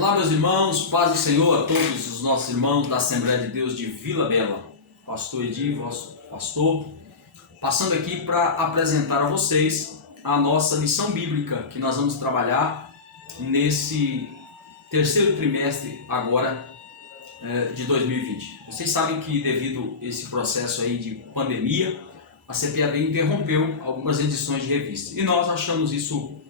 Olá, meus irmãos, paz do Senhor a todos os nossos irmãos da Assembleia de Deus de Vila Bela. Pastor Edi, vosso pastor, passando aqui para apresentar a vocês a nossa lição bíblica que nós vamos trabalhar nesse terceiro trimestre agora de 2020. Vocês sabem que devido a esse processo aí de pandemia, a CPAD interrompeu algumas edições de revista e nós achamos isso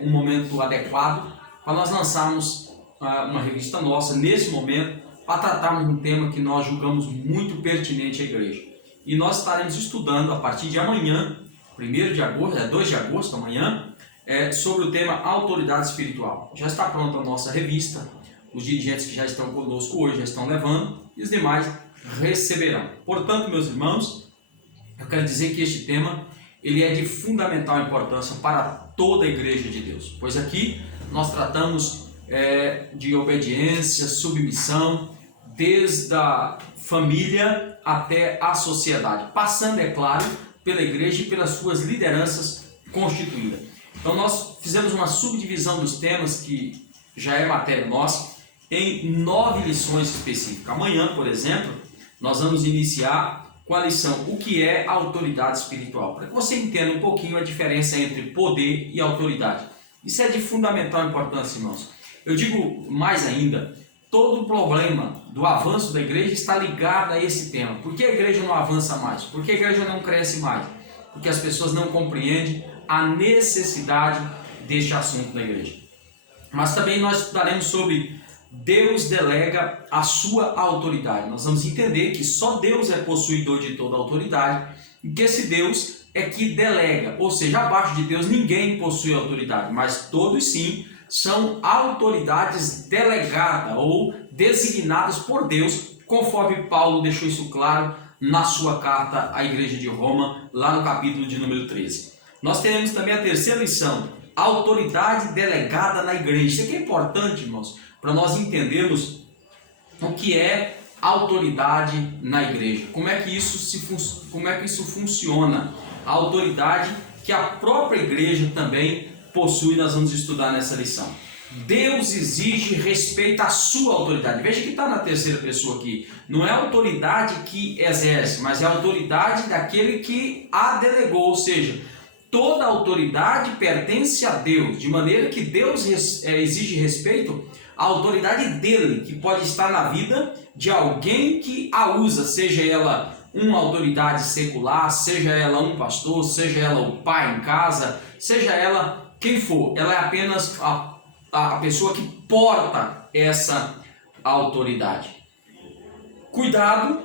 um momento adequado para nós lançarmos uma revista nossa nesse momento para tratarmos um tema que nós julgamos muito pertinente à igreja. E nós estaremos estudando a partir de amanhã, 1º de agosto, 2 de agosto, amanhã, sobre o tema autoridade espiritual. Já está pronta a nossa revista, os dirigentes que já estão conosco hoje já estão levando e os demais receberão. Portanto, meus irmãos, eu quero dizer que este tema ele é de fundamental importância para toda a igreja de Deus, pois aqui nós tratamos de obediência, submissão, desde a família até a sociedade, passando, é claro, pela igreja e pelas suas lideranças constituídas. Então nós fizemos uma subdivisão dos temas, que já é matéria nossa, em 9 lições específicas. Amanhã, por exemplo, nós vamos iniciar com a lição o que é autoridade espiritual, para que você entenda um pouquinho a diferença entre poder e autoridade. Isso é de fundamental importância, irmãos. Eu digo mais ainda, todo o problema do avanço da igreja está ligado a esse tema. Por que a igreja não avança mais? Por que a igreja não cresce mais? Porque as pessoas não compreendem a necessidade deste assunto na igreja. Mas também nós estudaremos sobre Deus delega a sua autoridade. Nós vamos entender que só Deus é possuidor de toda a autoridade e que esse Deus é que delega, ou seja, abaixo de Deus ninguém possui autoridade, mas todos sim são autoridades delegadas ou designadas por Deus, conforme Paulo deixou isso claro na sua carta à igreja de Roma, lá no capítulo de número 13. Nós teremos também a terceira lição, autoridade delegada na igreja. Isso aqui é importante, irmãos, para nós entendermos o que é autoridade na igreja. Como é que isso funciona? A autoridade que a própria igreja também possui, nós vamos estudar nessa lição. Deus exige respeito à sua autoridade. Veja que está na terceira pessoa aqui. Não é a autoridade que exerce, mas é a autoridade daquele que a delegou. Ou seja, toda autoridade pertence a Deus, de maneira que Deus exige respeito à autoridade dele, que pode estar na vida de alguém que a usa, seja ela uma autoridade secular, seja ela um pastor, seja ela o pai em casa, seja ela quem for, ela é apenas a pessoa que porta essa autoridade. Cuidado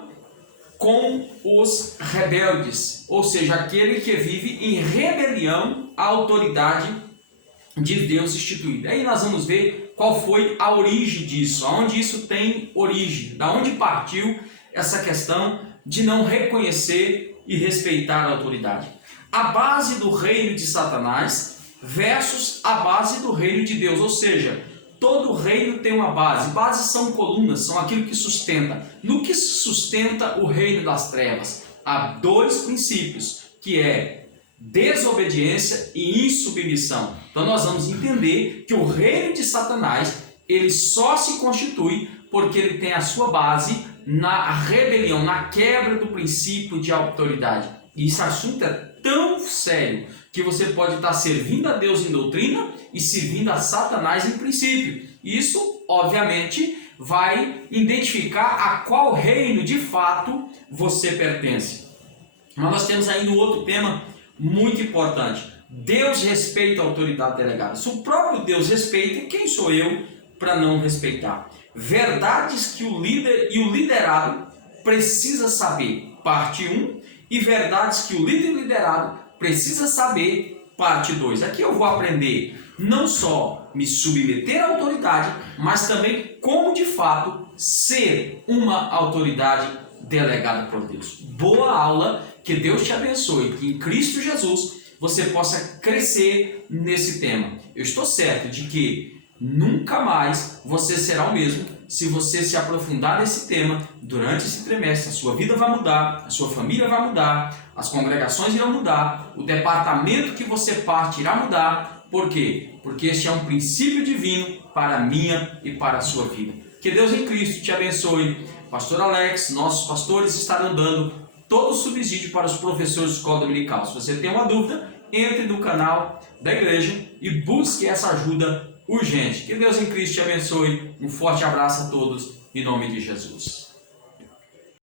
com os rebeldes, ou seja, aquele que vive em rebelião à autoridade de Deus instituída. Aí nós vamos ver qual foi a origem disso, aonde isso tem origem, da onde partiu essa questão de não reconhecer e respeitar a autoridade. A base do reino de Satanás versus a base do reino de Deus, ou seja, todo reino tem uma base. Bases são colunas, são aquilo que sustenta. No que sustenta o reino das trevas? Há 2 princípios, que é desobediência e insubmissão. Então nós vamos entender que o reino de Satanás, ele só se constitui porque ele tem a sua base na rebelião, na quebra do princípio de autoridade. E esse assunto é tão sério que você pode estar servindo a Deus em doutrina e servindo a Satanás em princípio. Isso, obviamente, vai identificar a qual reino de fato você pertence. Mas nós temos ainda um outro tema muito importante. Deus respeita a autoridade delegada. Se o próprio Deus respeita, quem sou eu para não respeitar? Verdades que o líder e o liderado precisa saber, parte 1, e verdades que o líder e o liderado precisa saber, parte 2. Aqui eu vou aprender não só me submeter à autoridade, mas também como de fato ser uma autoridade delegada por Deus. Boa aula, que Deus te abençoe, que em Cristo Jesus você possa crescer nesse tema. Eu estou certo de que nunca mais você será o mesmo se você se aprofundar nesse tema durante esse trimestre. A sua vida vai mudar, a sua família vai mudar, as congregações irão mudar, o departamento que você parte irá mudar. Por quê? porque este é um princípio divino para a minha e para a sua vida. Que Deus em Cristo te abençoe. Pastor Alex, nossos pastores estarão dando todo o subsídio para os professores de escola dominical. Se você tem uma dúvida, entre no canal da igreja e busque essa ajuda urgente. Que Deus em Cristo te abençoe. Um forte abraço a todos, em nome de Jesus.